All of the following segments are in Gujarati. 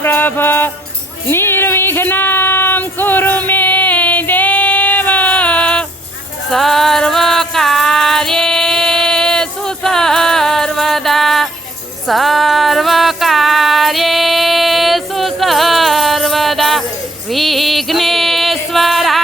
प्रभ निर्विघ्नां कुरु मे देव। सर्वकार्येषु सर्वदा सर्वकार्येषु सुसर्वदा विघ्नेश्वरा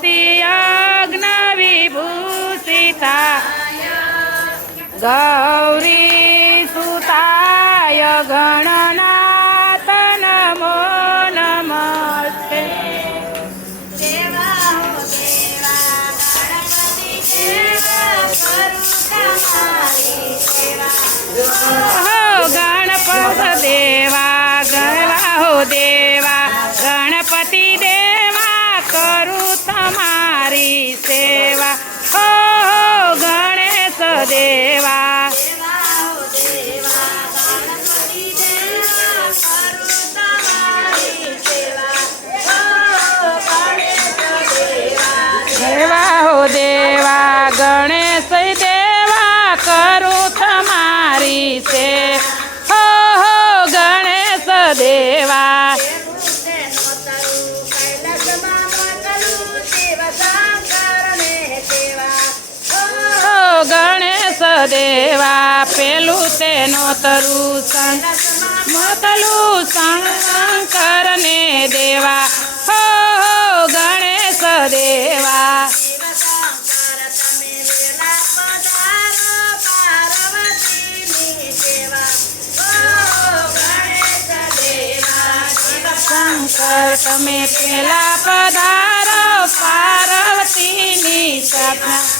શ્રુતિયજ્ઞવિભૂષિતા ગૌરી સુતાય ગણનાથ નમો ગણપત દેવા ગણવા હો દેવા ગણપતિ દેવા સેવા. હો ગણેશ દેવા. દેવા, પેલું તેનો તરું સંગ મોતલું શંકર ને દેવા. હો ગણેશ દેવા. શંકર તમે પેલા પધારો, પાર્વતીની હો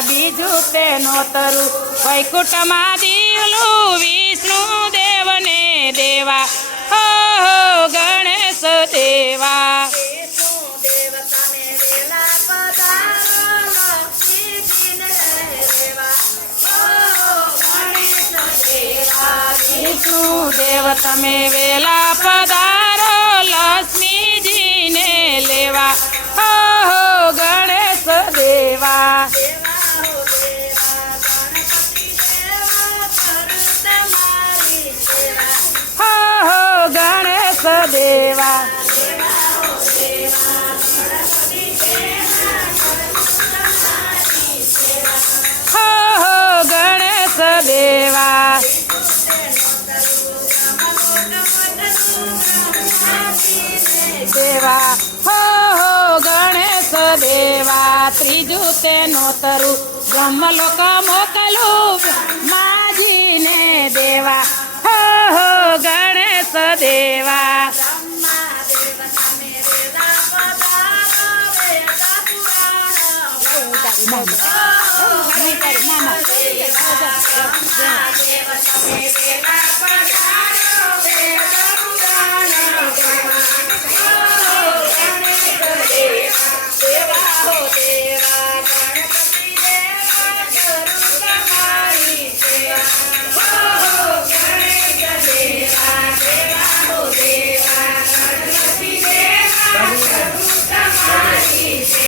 બીજું તેનો તરુ. વૈકુંઠમાં દીવલું વિષ્ણુ દેવને દેવા. હો ગણેશ દેવા. વિષ્ણુ દેવ તમે વેલા પધારો. ગણેશ દેવા હો ગણેશ દેવા દેવા હો હો ગણેશ દેવા ત્રીજું તેનો તરું બ્રહ્મલોક મોકલું માજીને દેવા હો હો ગણેશ દેવા. મામા